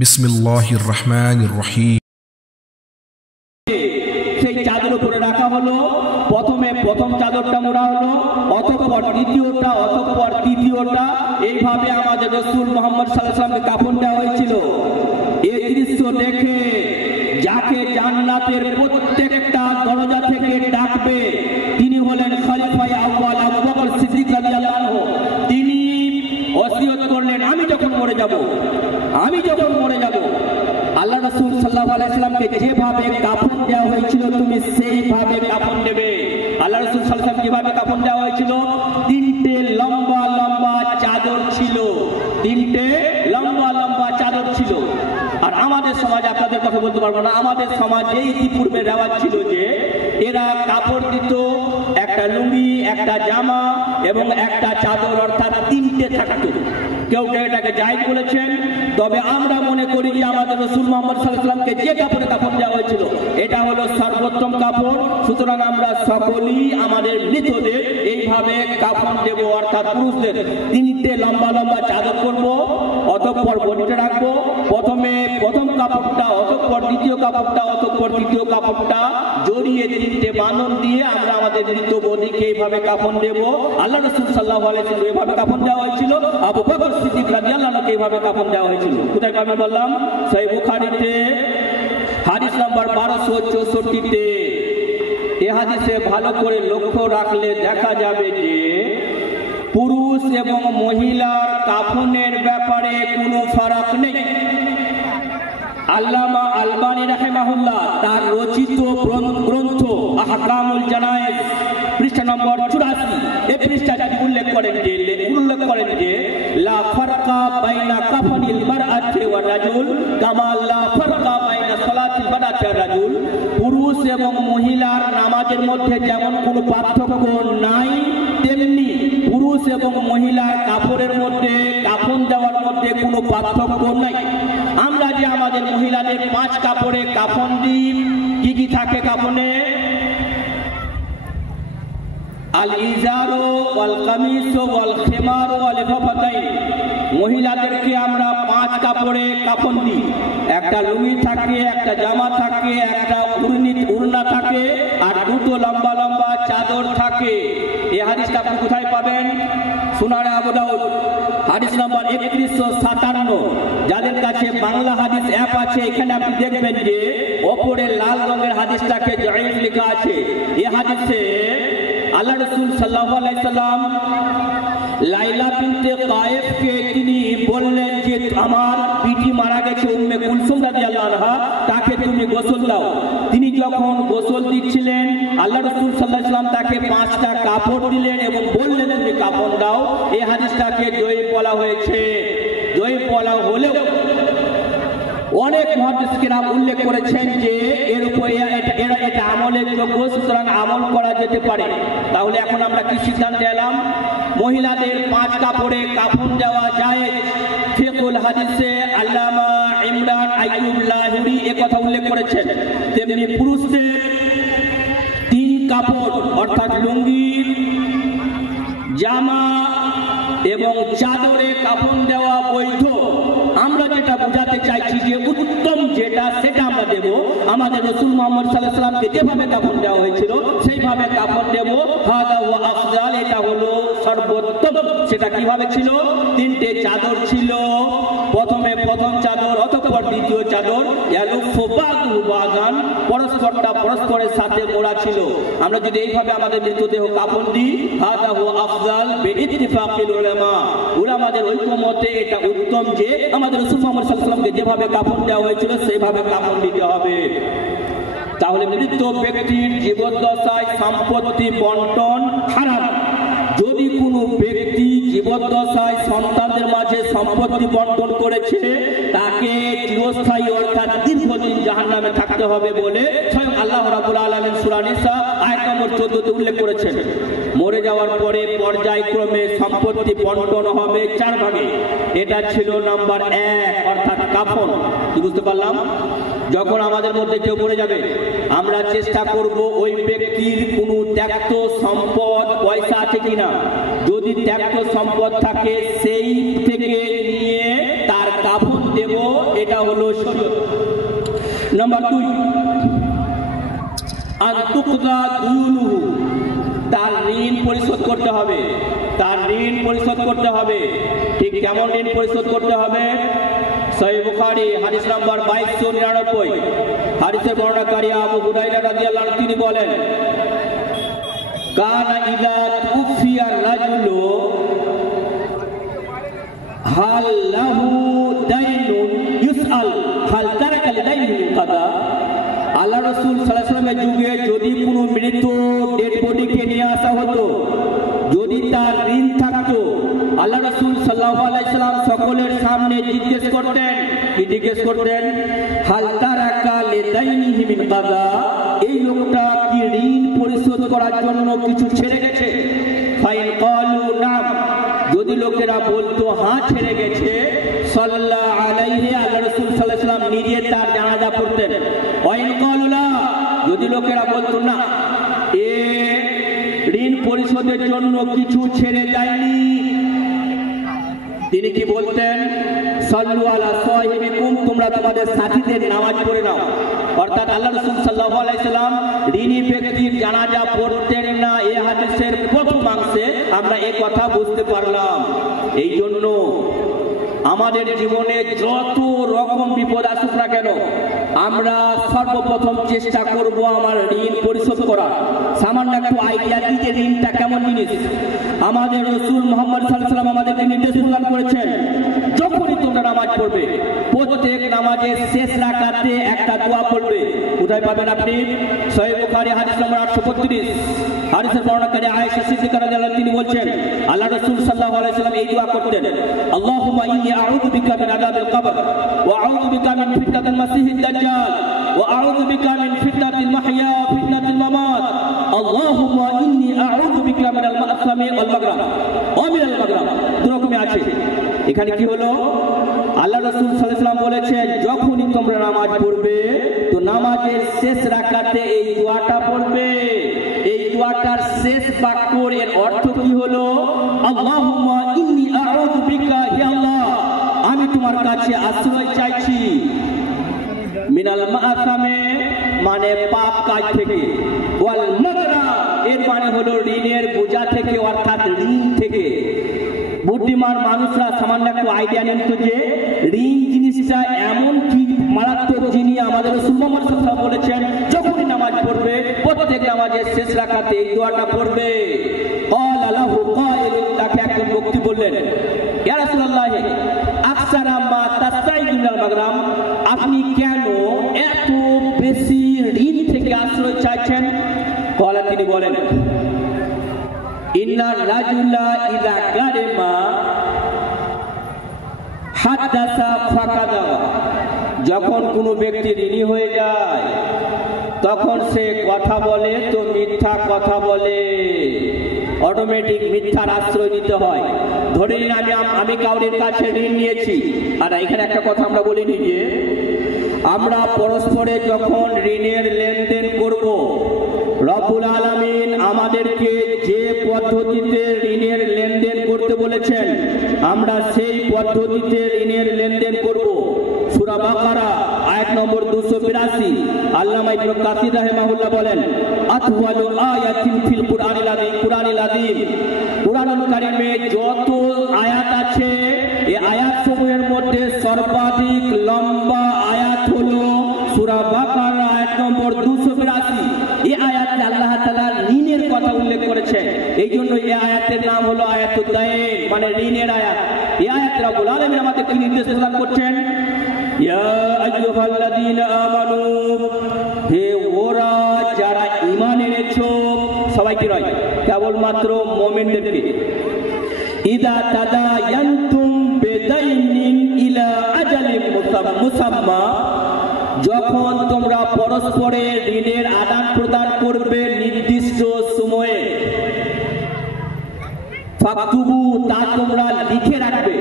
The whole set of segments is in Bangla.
বিসমিল্লাহির রহমানির রহিম। সেই চাদর উপরে রাখা হলো। প্রথমে প্রথম চাদরটা মোড়া হলো, অতঃপর দ্বিতীয়টা, অতঃপর তৃতীয়টা। এইভাবে আমাদের রাসূল মুহাম্মদ সাল্লাল্লাহু আলাইহি ওয়াসাল্লামকে কাফন দেওয়া হয়েছিল। এই দৃশ্য দেখে যাকে জান্নাতের প্রত্যেকটা দরজা থেকে ডাকবে তিনি হলেন খলিফায়ে আউয়াল আবু বকর সিদ্দিক রাদিয়াল্লাহু আনহু। তিনি ওসিয়ত করলেন, আমি যখন মরে যাব আল্লাহ রাসূল সাল্লাল্লাহু আলাইহি ওয়াসাল্লামকে যেভাবে কাফন দেওয়া হয়েছিল তুমি সেইভাবে কাফন দেবে। আল্লাহ রাসূল সাল্লাল্লাহু আলাইহি ওয়াসাল্লাম যেভাবে কাফন দেওয়া হয়েছিল, তিনটে লম্বা লম্বা চাদর ছিল, তিনটে লম্বা লম্বা চাদর ছিল। আর আমাদের সমাজে, আপনাদের কথা বলতে পারবো না, আমাদের সমাজে ইতিপূর্বে রেওয়াজ ছিল যে এরা কাপড় দিত, একটা লুঙ্গি, একটা জামা এবং একটা চাদর, অর্থাৎ তিনটে থাকতো। কেউ কেউ এটাকে জায়েজ বলেছেন, তবে আমরা মনে করি যে আমাদের রাসূল মুহাম্মদ সাল্লাল্লাহু আলাইহি ওয়াসাল্লামকে যে কাপড়ে কাফন দেওয়া হয়েছিল এটা হলো সর্বোত্তম কাপড়। সুতরাং আমরা সকলেই আমাদের মৃতদের এইভাবে কাফন দেব, অর্থাৎ পুরুষদের তিনটে লম্বা লম্বা চাদর করব, অতঃপর বডিতে রাখবো। প্রথমে প্রথম কাপড়টা, অতঃপর দ্বিতীয় কাপড়টা, অতঃপর তৃতীয় কাপড়টা জড়িয়ে তিনটে বাঁধন দিয়ে আমরা আমাদের মৃত বডিকে এইভাবে কাফন দেব। আল্লাহ রাসূল সাল্লাল্লাহু আলাইহি ওয়াসাল্লাম এইভাবে কাফন দেওয়া হয়েছিল, আবু বকর সিদ্দিক রাদিয়াল্লাহু আনহু এইভাবে কাফন দেওয়া হয়েছিল। কোথায় আমি বললাম? সহিহ বুখারীতে হাদিস নাম্বার 1264-তে। এই হাদিসে ভালো করে লক্ষ্য রাখলে দেখা যাবে যে পুরুষ এবং মহিলার কাফনের ব্যাপারে কোনো ফারাক নেই। আল্লামা আলবানী রাহিমাহুল্লাহ তার রচিত গ্রন্থ আহকামুল জানায়েজ পৃষ্ঠা নম্বর 84 এই পৃষ্ঠাটি উল্লেখ করেন যে লা ফারকা বাইনা কাফনিল মারআতি ওয়া রাজুল কামা লা ফারকা বাইনা সালাতিল মারআতি ওয়া রাজুল। পুরুষ এবং মহিলার নামাজের মধ্যে যেমন কোনো পার্থক্য নাই, তেমনি পুরুষ এবং মহিলার কাপড়ের মধ্যে, কাফন দেওয়ার মধ্যে কোনো পার্থক্য নাই। আমরা যে আমাদের মহিলাদের 5 কাপড়ে কাফন দিই, কি কি থাকে কাফনে? আল ইজারু ওয়াল কামিসু ওয়াল খিমারু ওয়াল লিফাফাতাইন। মহিলাদেরকে আমরা 5 কাপড়ে কাফন দিই। একটা লুঙ্গি থাকে, একটা জামা থাকে, একটা উড়না থাকে, আর দুটো লম্বা লম্বা চাদর থাকে। এই হাদিসটা আপনি কোথায় পাবেন? সুনানে আবু দাউদ হাদিস নাম্বার 3157। যাদের কাছে বাংলা হাদিস অ্যাপ আছে, এখানে আপনি দেখবেন যে ওপরে লাল রঙের হাদিসটাকে জায়েজ লেখা আছে। এই হাদিসে আল্লাহ রাসূল সাল্লাল্লাহু আলাইহি সাল্লাম লাইলা বিনতে কায়েফকে তিনি বললেন যে আমার পিটি মারা গেছে উম্মে কুলসুম রাদিয়াল্লাহু আনহা, তাকে তুমি গোসল দাও। তিনি যখন গোসল দিচ্ছিলেন আল্লাহ রাসূল সাল্লাল্লাহু আলাইহি সাল্লাম তাকে 5টা কাপড় দিলেন এবং বললেন তুমি কাপড় দাও। এই হাদিসটাকে জয়ীফ বলা হয়েছে। জয়ীফ বলা হলেও অনেক মুহাদ্দিসরা উল্লেখ করেছেন যে এর উপরে এটা আমলের যোগ্য, সুতরাং আমল করা যেতে পারে। তাহলে এখন আমরা কি সিদ্ধান্ত এলাম? মহিলাদের 5 কাপড়ে কাফন দেওয়া যায়। ফিকহুল হাদিসে আল্লামা ইমরান আইয়ুব লাহিরি কথা উল্লেখ করেছেন। তেমনি পুরুষদের 3 কাপড় অর্থাৎ লুঙ্গি, জামা এবং চাদরে কাফন দেওয়া বৈধ। আমরা যেটা বোঝাতে চাইছি যে উত্তম যেটা সেটা আমরা দেব। আমাদের রাসূল মুহাম্মদ সাল্লাল্লাহু আলাইহি ওয়াসাল্লামকে যেভাবে কাফন দেওয়া হয়েছিল সেইভাবে কাফন দেব। হাদা ওয়া আফজাল, এটা হলো সর্বোত্তম। সেটা কিভাবে ছিল? 3টে চাদর ছিল। প্রথমে প্রথম চাদর, অতঃপর দ্বিতীয় চাদর, ইয়ালুফু বাযুহু বাযান, পরস্পরটা পরস্পরের সাথে মোড়া ছিল। আমরা যদি এইভাবে আমাদের মৃতদেহ কাফন দিই, হাদা ওয়া আফজাল বিইত্তিফাকিল উলামা, উলামাদের ঐকমত্যে এটা উত্তম যে আমাদের রাসূল মুহাম্মদ সাল্লাল্লাহু আলাইহি ওয়াসাল্লামকে যেভাবে কাফন দেওয়া হয়েছিল সেইভাবে কাফন দিতে হবে। তাহলে মৃত ব্যক্তির জীবদ্দশায় সম্পত্তি বন্টন হারাম। যদি কোনো ব্যক্তি জীবদ্দশায় সন্তানদের মাঝে সম্পত্তি বন্টন করেছে তাকে চিরস্থায়ী অর্থাৎ দীর্ঘদিন জাহান্নামে থাকতে হবে বলে স্বয়ং আল্লাহ রাব্বুল আলামিন সূরা নিসা আয়াত নম্বর 14-তে উল্লেখ করেছেন। মরে যাওয়ার পরে পর্যায়ক্রমে সম্পত্তি বন্টন হবে 4 ভাগে। এটা ছিল নাম্বার 1 অর্থাৎ কাফন। কি বুঝতে পারলাম? যখন আমাদের মধ্যে কেউ মরে যাবে আমরা চেষ্টা করব ওই ব্যক্তির কোনো ত্যাক্ত সম্পদ পয়সা আছে কিনা। যদি ত্যাক্ত সম্পদ থাকে সেই থেকে নিয়ে তার কাফন দেব। দেব, এটা হলো শরীয়ত। নাম্বার 2, আনতুকদা দুনুহু, তার ঋণ পরিশোধ করতে হবে, তার ঋণ পরিশোধ করতে হবে। ঠিক কেমন ঋণ পরিশোধ করতে হবে? সহিহ বুখারী হাদিস নাম্বার 2299, হাদিসের বর্ণনাকারী আবু হুরায়রা রাদিয়াল্লাহু আনহু তিনি বলেন, কানা ইযা তুফিয়া রাজুলু হাল লাহু দাইনুন ইউসআল হাল তারাকা লিদাইনিহি কাদা। আল্লাহ রাসূল সাল্লাল্লাহু আলাইহি ওয়াসাল্লামের যুগে যদি কোনো মৃত ডেড বডিকে নিয়ে আসা হতো, যদি তার ঋণ থাকতো, আল্লাহ রাসূল সাল্লাল্লাহু আলাইহি ওয়াসাল্লাম সকলের সামনে জিজ্ঞেস করতেন, কি জিজ্ঞেস করতেন? হাল তারাকা লিদাইনিহি মিন কাদা, এই লোকটা কি ঋণ পরিশোধ করার জন্য কিছু ছেড়ে গেছে? ফাইন ক্বালু নাম, যদি লোকেরা বলতো হ্যাঁ ছেড়ে গেছে, সাল্লাল্লাহু আলাইহি, আল্লাহ রাসূল সাল্লাল্লাহু আলাইহি ওয়াসাল্লাম নিজে তার জানাজা পড়তেন। ওয়াইন ক্বালু লা, যদি লোকেরা বলতো না এ ঋণ পরিশোধের জন্য কিছু ছেড়ে যায়নি, তিনি কি বলতেন? সাল্লু আলা সাহিবিকুম, তোমরা তোমাদের সাথীদের নামাজ পড়ে নাও। অর্থাৎ আল্লাহ রাসূল সাল্লাল্লাহু আলাইহি সাল্লাম ঋণী ব্যক্তির জানাজা পড়তেন না। এই হাদিসের প্রথমাংশে আমরা এই কথা বুঝতে পারলাম। এই জন্য আমাদের জীবনে যত রকম বিপদ আসুক না কেন, আমরা সর্বপ্রথম চেষ্টা করব আমার ঋণ পরিশোধ করা। সামান্য একটু আইডিয়া দিই যে ঋণটা কেমন জিনিস। আমাদের রাসূল মুহাম্মদ সাল্লাল্লাহু আলাইহি ওয়াসাল্লাম আমাদেরকে নির্দেশ প্রদান করেছেন, যখনই তোমরা নামাজ পড়বে, প্রত্যেক নামাজের শেষ রাকাতে একটা দোয়া পড়বে। কোথায় পাবেন আপনি? সহিহ বুখারী হাদিস নম্বর 832, হাদিসের বর্ণনাকারী আয়েশা সিদ্দিকা রাদিয়াল্লাহু আনহা তিনি বলছেন, আল্লাহ রাসূল সাল্লাল্লাহু আলাইহি ওয়াসাল্লাম এই দোয়া করতেন, আল্লাহুম্মা ইন্নী আউযু বিকা মিন আযাবিল কবর ওয়া আউযু বিকা মিন ফিতনাতিল মাসিহিদ দাজ্জাল ওয়া আউযু বিকা মিন ফিতনাতিল মাহইয়া ওয়া ফিতনাতিল মামাত। আল্লাহুম্মা ইন্নী আউযু বিকা মিনাল মা'সামি ওয়াল মাগরাম ওয়া মিনাল মাগরাম। দুরকমে আছে। এখানে কি হলো? আল্লাহ রাসূল সাল্লাল্লাহু আলাইহি ওয়াসাল্লাম বলেছেন, যখনই তোমরা নামাজ পড়বে তো নামাজের শেষ রাকাতে এই দোয়াটা পড়বে। এই দোয়াটার শেষ বাক্যর এর অর্থ কি হলো? আল্লাহুম্মা ইন্নী আউযু বিকা, হে আল্লাহ আমি তোমার কাছে আশ্রয় চাইছি, মিনাল মা'সামি মানে পাপ কাজ থেকে, ওয়াল মাগরাম এর মানে হলো ঋণের বোঝা থেকে, অর্থাৎ ঋণ থেকে। বুদ্ধিমান মানুষরা সামান্য একটু আইডিয়া নেন তো যে ঋণ জিনিসটা এমন কি মারাত্মক জিনিস। আমাদের রাসূল মুহাম্মদ সাল্লাল্লাহু আলাইহি ওয়াসাল্লাম বলেছেন, যখনই নামাজ পড়বে প্রত্যেক নামাজের শেষ রাকাতে এই দোয়াটা পড়বে। ক্বালা লাহু কাইলুন, তাকে একজন ব্যক্তি বললেন, ইয়া রাসূলুল্লাহ আকসারা মা তাস্তাইযু মিনাল মাগরাম, আপনি কেন এত বেশি ঋণ থেকে আশ্রয় চাইছেন? ক্বালা, তিনি বলেন, ইন্না রাজুলা ইযা গারিমা হাদাসা ফাকাদা, যখন কোনো ব্যক্তি ঋণী হয়ে যায় তখন সে কথা বলে তো মিথ্যা কথা বলে, অটোমেটিক মিথ্যার আশ্রয় নিতে হয়। ধরে নিন আমি কাউরির কাছে ঋণ নিয়েছি, আর এখানে একটা কথা আমরা বলিনি যে আমরা পরস্পরে যখন ঋণের লেনদেন করব, রব্বুল আলামিন আমাদেরকে যে পদ্ধতিতে ঋণের লেনদেন করতে বলেছেন আমরা সেই পদ্ধতিতে ঋণের লেনদেন করব। সূরা বাকারা আয়াত নম্বর 282, আল্লামা ইবনে কাসির রাহিমাহুল্লাহ বলেন, আতওয়ালু আয়াতিন ফিল কুরআনিল আযীম, কুরআনুল আযীম, কুরআনুল কারীমে যত আয়াত আছে এই আয়াতসমূহের মধ্যে সর্বাধিক লম্বা আয়াত হলো সূরা বাকারা আয়াত নম্বর 282। এই আয়াতে আল্লাহ তাআলা ঋণের কথা উল্লেখ করেছে, এই জন্য এই আয়াতের নাম হলো আয়াতুদ দাইন, মানে ঋণের আয়াত। এই আয়াতে রব্বুল আলামিন আমাদেরকে নির্দেশ প্রদান করছেন, ইয়া আইয়ুহাল্লাযীনা আমানু, হে ওরা যারা ঈমান এনেছো, সবাইকে নয় কেবলমাত্র মুমিনদেরকে, ইযা তাদায়ানতুম বিদাইনিন ইলা আজালিন মুসাম্মা, যখন তোমরা পরস্পরে ঋণের আদান প্রদান করবে নির্দিষ্ট সময়ে, ফাকতুবু, তা তোমরা লিখে রাখবে,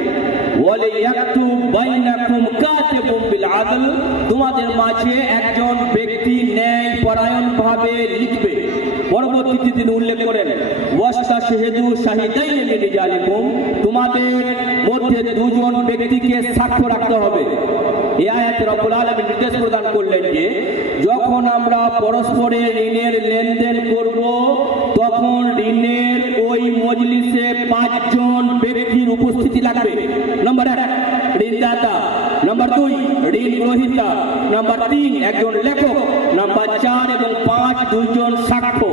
ওয়ালি ইয়াকতুব বাইনাকুম কাতিবুম বিল আদল, তোমাদের মাঝে একজন ব্যক্তি ন্যায় পরায়ণ ভাবে লিখবে। পরবর্তীতে তিনি উল্লেখ করেন, ওয়াস্তাশহিদু শাহিদাইনি মিন রিজালিকুম, তোমাদের মধ্যে দুজন ব্যক্তিকে সাক্ষ্য রাখতে হবে। এই আয়াতে রব্বুল আলামিন নির্দেশ প্রদান করলেন যে যখন আমরা পরস্পরের ঋণের লেনদেন করব তখন ঋণের ওই মজলিসে 5 জন ব্যক্তির উপস্থিতি লাগবে। নম্বর 1 ঋণদাতা, নম্বর 2 ঋণ গ্রহীতা, নম্বর 3 একজন লেখক, নম্বর 4 এবং 5 দুইজন সাক্ষ্য।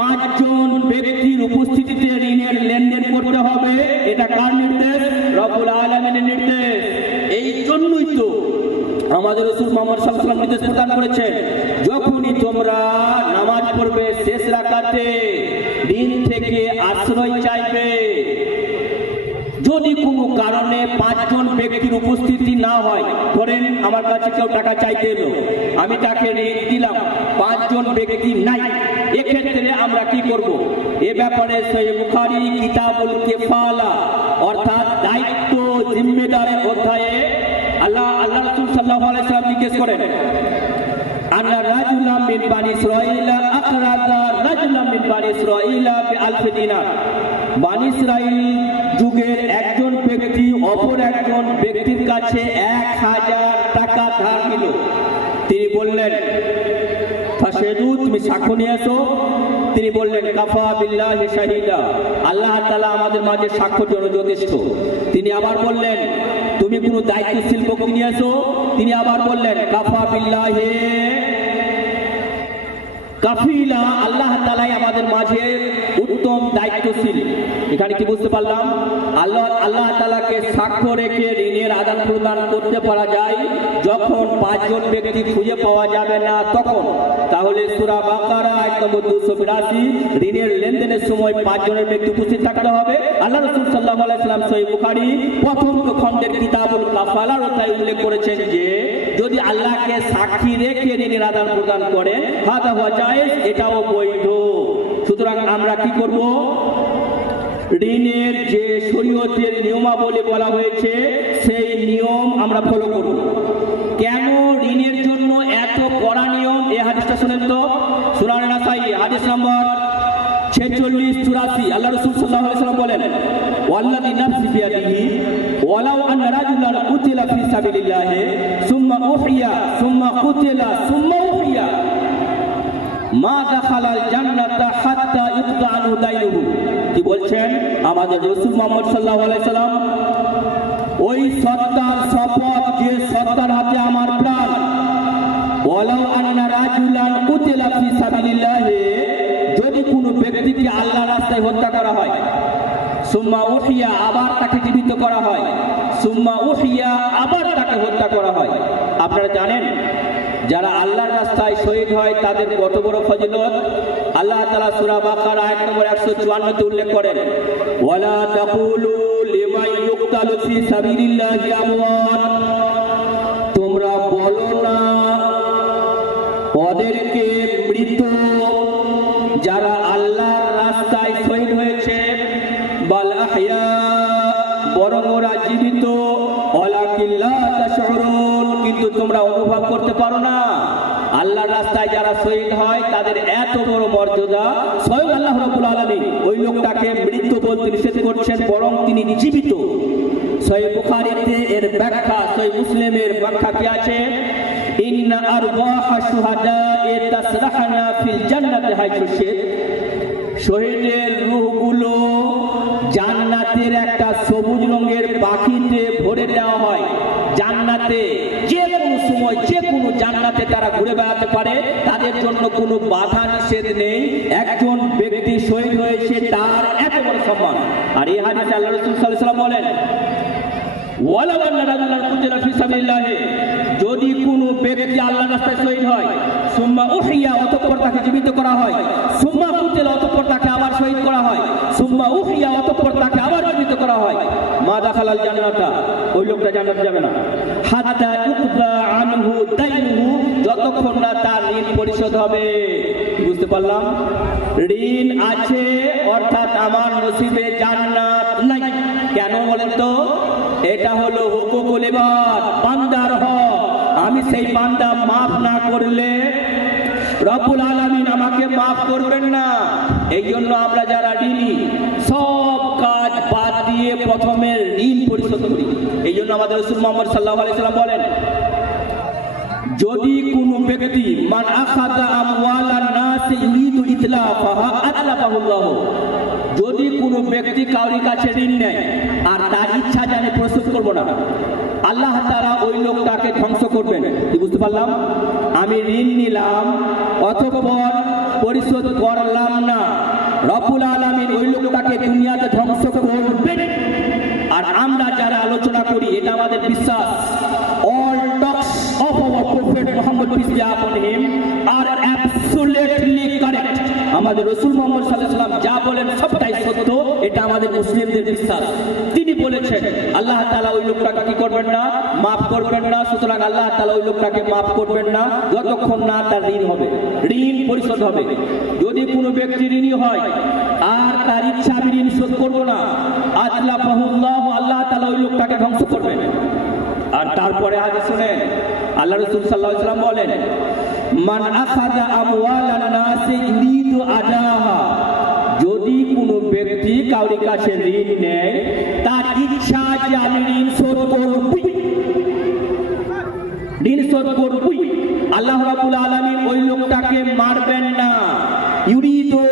5 জন ব্যক্তির উপস্থিতিতে ঋণের লেনদেন করতে হবে। এটা কার নির্দেশ? রব্বুল আলামিনের নির্দেশ। এই জন্যই তো আমাদের রাসূল মুহাম্মদ সাল্লাল্লাহু আলাইহি ওয়াসাল্লাম নির্দেশ প্রদান করেছেন, যখনই তোমরা নামাজ পড়বে শেষ রাকাতে ঋণ থেকে আশ্রয় চাইবে। যদি কোনো কারণে 5 জন ব্যক্তির উপস্থিতি না হয়, ধরেন আমার কাছে কেউ টাকা চাইতে এলো, আমি তাকে ঋণ দিলাম, 5 জন ব্যক্তি নাই, এক্ষেত্রে আমরা কি করব? এ ব্যাপারে সহিহ বুখারী কিতাবুল কিফালা অর্থাৎ দায়িত্ব জিম্মেদারের অধ্যায়ে আল্লাহ রাসূল সাল্লাল্লাহু আলাইহি ওয়াসাল্লাম জিজ্ঞেস করেন, আন্না রাজুলাম মিন বানি ইসরাঈলা আকরাদা রাজুলাম মিন বানি ইসরাঈলা বি1000 দিনার। বানি ইসরাঈল যুগের একজন ব্যক্তি অপর একজন ব্যক্তির কাছে 1000 টাকা ধার নিল। তিনি বললেন, ফাশহাদু, তুমি সাক্ষ্য নিয়ে এসো। তিনি বললেন, কাফা বিল্লাহি শাহিদা, আল্লাহ তাআলা আমাদের মাঝে সাক্ষ্যের জন্য যথেষ্ট। তিনি আবার বললেন, তুমি কোনো দায়িত্বশীল ব্যক্তি নিয়ে এসো। তিনি আবার বললেন, কাফা বিল্লাহি কাফিলা, আল্লাহ তাআলাই আমাদের মাঝে উত্তম দায়িত্বশীল। এখানে কি বুঝতে পারলাম? আল্লাহ তাআলাকে সাক্ষ্য রেখে ঋণের আদান প্রদান করতে পারা যায় যখন 5 জন ব্যক্তি খুঁজে পাওয়া যাবে না তখন। তাহলে সূরা বাকারা আয়াত নম্বর 282 ঋণের লেনদেনের সময় 5 জনের ব্যক্তি উপস্থিত থাকতে হবে। আল্লাহ রাসূল সাল্লাল্লাহু আলাইহি ওয়াসাল্লাম সহিহ বুখারী প্রথম খণ্ডের কিতাবুল কাফালার অধ্যায়ে উল্লেখ করেছেন যে যদি আল্লাহকে সাক্ষী রেখে ঋণের আদান প্রদান করেন হাদা হুয়া জায়েজ, এটাও বৈধ। সুতরাং আমরা কি করব? ঋণের যে শরীয়তের নিয়মাবলী বলা হয়েছে সেই নিয়ম আমরা ফলো করব। কেন ঋণের জন্য এত কড়া নিয়ম? এই হাদিসটা শুনেন তো, সূরা নাসাই হাদিস নম্বর 46-84 আল্লাহ রাসূল সাল্লাল্লাহু আলাইহি ওয়াসাল্লাম বলেন, ওয়াল্লাযী নাফসি বিয়াদিহি ওয়ালাউ আন্না রাজুলান কুতিলা ফি সাবিলিল্লাহি সুম্মা উহিয়া সুম্মা কুতিলা সুম্মা উহিয়া মা দাখালাল জান্নাতা হাত্তা ইউকদা আনহু দাইনুহু। কি বলছেন আমাদের রাসূল মুহাম্মদ সাল্লাল্লাহু আলাইহি ওয়াসাল্লাম? ওই সত্তার শপথ যে সত্তার হাতে আমার প্রাণ, ওয়ালাউ আন্না রাজুলান কুতিলা ফি সাবিলিল্লাহি, যদি কোনো ব্যক্তিকে আল্লাহর রাস্তায় হত্যা করা হয়, সুম্মা উহিয়া আবার তাকে জীবিত করা হয়, সুম্মা উহিয়া আবার তাকে হত্যা করা হয়। আপনারা জানেন যারা আল্লাহর রাস্তায় শহীদ হয় তাদের কত বড় ফজিলত। আল্লাহ তাআলা সূরা বাকারা আয়াত নম্বর 154 তে উল্লেখ করেন, ওয়ালা তাকুলু লিমান ইউকতালু ফি সাবিলিল্লাহি আমওয়াত, তোমরা বলো না ওদেরকে মৃত যারা আল্লাহর রাস্তায় শহীদ হয়েছে, বাল আহইয়া, বরং ওরা জীবিত, ওয়ালাকিন লা তাশউরুন, কিন্তু তোমরা অনুভব করতে পারো না। আল্লাহর রাস্তায় যারা শহীদ হয় তাদের এত বড় মর্যাদা, স্বয়ং আল্লাহ রাব্বুল আলামিন ওই লোকটাকে মৃত বলতে নিষেধ করছেন, বরং তিনি জীবিত। সহিহ বুখারীতে এর ব্যাখ্যা, সহিহ মুসলিমের ব্যাখ্যা কি আছে? ইন্না আরওয়াহা শুহাদা'i তাসরাহনা ফিল জান্নাতি হাইসু শিত, শহীদের রূহগুলো জান্নাতের একটা সবুজ রঙের পাখিতে ভরে দেওয়া হয়। জান্নাতে যে কোনো সময় যে কোনো জান্নাতে তারা ঘুরে বেড়াতে পারে, তাদের জন্য কোনো বাধা নিষেধ নেই। একজন ব্যক্তি শহীদ হয়েছে তার এত বড় সম্মান। আর এই হাদিসে আল্লাহ রাসূল সাল্লাল্লাহু আলাইহি ওয়াসাল্লাম বলেন, ওয়ালাউ আন্না রাজুলান কুতিলা ফি সাবিলিল্লাহি, যদি কোনো ব্যক্তি আল্লাহর রাস্তায় শহীদ হয়, সুম্মা উহিয়া অতঃপর তাকে জীবিত করা হয়, সুম্মা কুতিলা অতঃপর তাকে আবার শহীদ করা হয়, সুম্মা উহিয়া অতঃপর তাকে আবার জীবিত করা হয়, মা দাখালাল জান্নাতা, ওই লোকটা জান্নাতে যাবে না, হাত্তা ইউকদা আনহু দাইনুহু, যতক্ষণ না তার ঋণ পরিশোধ হবে। বুঝতে পারলাম? ঋণ আছে অর্থাৎ আমার নসিবে জান্নাত নাই। কেন বলেন তো? এটা হলো হুকুকুল ইবাদ, বান্দার হক। আমি সেই বান্দা মাফ না করলে রব্বুল আলামিন আমাকে মাফ করবেন না। এই জন্য আমরা যারা ঋণী সব কাজ বাদ দিয়ে প্রথমে ঋণ পরিশোধ করি। এই জন্য আমাদের রাসূল মুহাম্মদ সাল্লাল্লাহু আলাইহি ওয়াসাল্লাম বলেন, যদি কোনো ব্যক্তি মান আখাযা আমওয়ালান নাস ইউরিদু ইতলাফাহা আতলাফাহুল্লাহ, যদি কোনো ব্যক্তি কারোর কাছে ঋণ নেয় আর তার ইচ্ছা জানে পরিশোধ করবো না, আল্লাহ তাআলা ওই লোকটাকে ধ্বংস করবেন। কি বুঝতে পারলাম? আমি ঋণ নিলাম অতঃপর পরিশোধ করলাম না, রব্বুল আলামিন ওই লোকটাকে দুনিয়াতে ধ্বংস করবেন। আর আমরা যারা আলোচনা করি এটা আমাদের বিশ্বাস, all talks of our prophet Muhammad peace be upon him are absolutely correct। আমাদের রাসূল মুহাম্মদ সাল্লাল্লাহু আলাইহি ওয়াসাল্লাম যা বলেন সবটাই সত্য, এটা আমাদের মুসলিমদের বিশ্বাস। তিনি বলেছেন আল্লাহ তাআলা ওই লোকটাকে কি করবেন না, maaf করবেন না। সুতরাং আল্লাহ তাআলা ওই লোকটাকে maaf করবেন না যতক্ষণ না তার ঋণ হবে, ঋণ পরিশোধ হবে। যদি কোনো ব্যক্তি ঋণী হয় আর তার ইচ্ছা আমি ঋণ শোধ করব না, আতলাফাহুল্লাহ, আল্লাহ তাআলা ওই লোকটাকে ধ্বংস করবেন। আর তারপরে আগে শুনেন আল্লাহ রাসূল সাল্লাল্লাহু আলাইহি ওয়াসাল্লাম বলেন মান আখাযা আমওয়ালান নাস ইউরিদু আদাহা, যদি কোনো ব্যক্তি কারোর কাছে ঋণ নেয় তার ইচ্ছা যে আমি ঋণ শোধ করবই, ঋণ শোধ করবই, আল্লাহ রাব্বুল আলামিন ওই লোকটাকে মারবেন না। ইউরিদু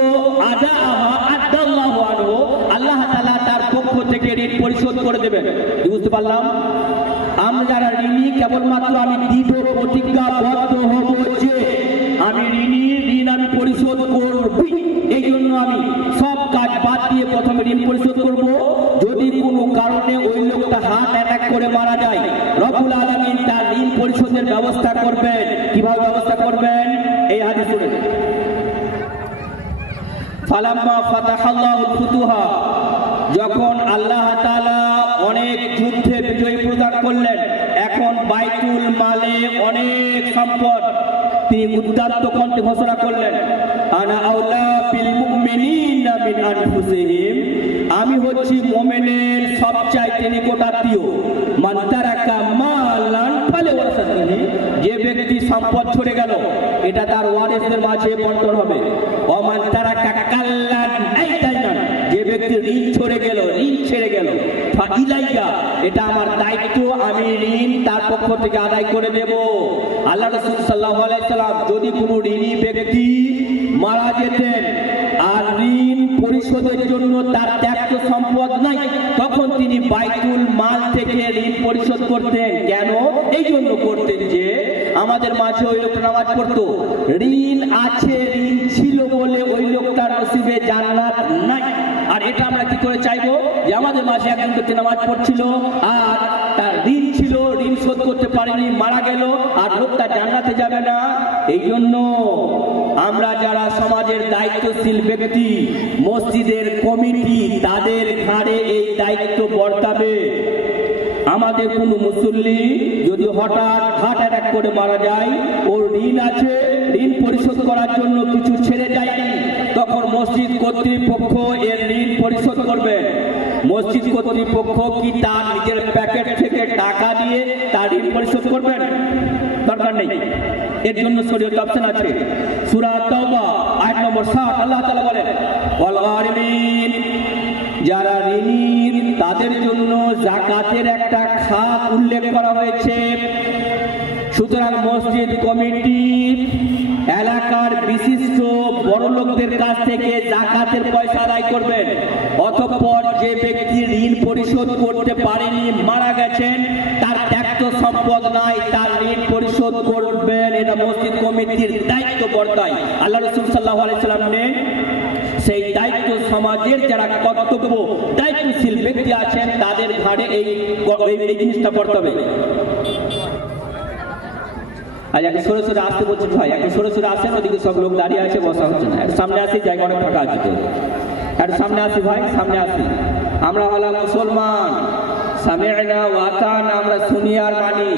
আদাহা আদাল্লাহু আনহু, আল্লাহ তাআলা তার পক্ষ থেকে ঋণ পরিশোধ করে দেবেন। বুঝতে পারলাম? আমরা যারা ঋণী কেবলমাত্র আমি দৃঢ় প্রতিজ্ঞাবদ্ধ হব যে আমি ঋণী, ঋণ আমি পরিশোধ করবই। এই জন্য আমি সব কাজ বাদ দিয়ে প্রথমে ঋণ পরিশোধ করব। যদি কোনো কারণে ওই লোকটা হার্ট অ্যাটাক করে মারা যায়, রব্বুল আলামিন তার ঋণ পরিশোধের ব্যবস্থা করবেন। কিভাবে ব্যবস্থা করবেন? এই হাদিস শুনুন। ফালাম্মা ফাতাহাল্লাহুল ফুতুহা, যখন আল্লাহ তাআলা অনেক যুদ্ধে বিজয় প্রদান করলেন, এখন বাইতুল মালে অনেক সম্পদ, তিনি উদ্দাত্ত কণ্ঠে ঘোষণা করলেন আনা আউলা বিল মুমিনিনা মিন আনফুসিহিম, আমি হচ্ছি মুমিনের সবচাইতে নিকটাত্মীয়। মান তারাকা মালান ফালিওয়ারাসাতিহি, যে ব্যক্তি সম্পদ ছড়ে গেল এটা তার ওয়ারিসদের মাঝে বণ্টন হবে। ওয়া মান তারাকা কাল্লান আইদাইনান, যে ব্যক্তি ঋণ ছড়ে গেল, ঋণ ছেড়ে গেল, ফাইলাইয়া, এটা আমার দায়িত্ব, আমি ঋণ তার পক্ষ থেকে আদায় করে দেব। আল্লাহ রাসূল সাল্লাল্লাহু আলাইহি সাল্লাম যদি কোনো ঋণী ব্যক্তি মারা যেতেন আর ঋণ পরিশোধের জন্য তার ত্যাক্ত সম্পদ নাই, তখন তিনি বাইতুল মাল থেকে ঋণ পরিশোধ করতেন। কেন? এই জন্য করতেন যে আমাদের মাঝে ওই লোক নামাজ পড়তো, ঋণ আছে, ঋণ ছিল বলে ওই লোকটার নসিবে জান্নাত নাই। আর এটা আমরা কি করে চাইবো যে আমাদের মাঝে একজন ব্যক্তি নামাজ পড়ছিল আর তার ঋণ ছিল, ঋণ শোধ করতে পারেনি, মারা গেল, আর লোকটা জান্নাতে যাবে না। এই জন্য আমরা যারা সমাজের দায়িত্বশীল ব্যক্তি, মসজিদের কমিটি, তাদের ঘাড়ে এই দায়িত্ব বর্তাবে। আমাদের কোনো মুসল্লি যদি হঠাৎ হার্ট অ্যাটাক করে মারা যায়, ওর ঋণ আছে, ঋণ পরিশোধ করার জন্য কিছু ছেড়ে যায়নি, তখন মসজিদ কর্তৃপক্ষ এর ঋণ পরিশোধ করবে। মসজিদ কর্তৃপক্ষ কি তার নিজের প্যাকেট থেকে টাকা দিয়ে তার ঋণ পরিশোধ করবেন? দরকার নেই। এর জন্য শরীয়তে অপশন আছে। সূরা তাওবা আয়াত নম্বর 7 আল্লাহ তাআলা বলেন ওয়াল গারিমিন, যারা ঋণী তাদের জন্য যাকাতের একটা খাত উল্লেখ করা হয়েছে। সুতরাং মসজিদ কমিটি এলাকার বিশিষ্ট বড় লোকদের কাছ থেকে যাকাতের পয়সা আদায় করবেন। অতঃপর যে ব্যক্তি ঋণ পরিশোধ করতে পারেনি, মারা গেছেন, তার ত্যাক্ত সম্পদ নাই, তার ঋণ পরিশোধ করবেন। এটা মসজিদ কমিটির দায়িত্ব বর্তায়। আল্লাহ রাসূল সাল্লাল্লাহু আলাইহি ওয়াসাল্লাম নেন সেই দায়িত্ব সমাজের যারা কর্তব্য দায়িত্বশীল ব্যক্তি আছেন তাদের ঘাড়ে এই জিনিসটা বর্তাবে। আজ একটু সরে সরে আসতে বলছি ভাই, একটু সরে সরে আসেন, ওদিকে সব লোক দাঁড়িয়ে আছে, বসা হচ্ছে না। সামনে আসি, জায়গা অনেক ফাঁকা আছে তো, একটু সামনে আসি ভাই, সামনে আসি। আমরা হলাম মুসলমান, সামি'না ওয়া আতা'না, আমরা শুনি আর মানি।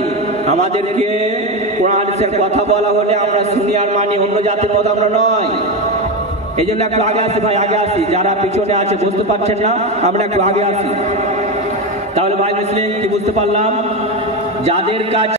আমাদেরকে কোরআন হাদিসের কথা বলা হলে আমরা শুনি আর মানি, অন্য জাতির মতো আমরা নয়। এই জন্য একটু আগে আসি ভাই, আগে আসি। যারা পিছনে আছে বুঝতে পারছেন না, আমরা একটু আগে আসি। তাহলে ভাই মুসলিম কি বুঝতে পারলাম? যাদের কাজ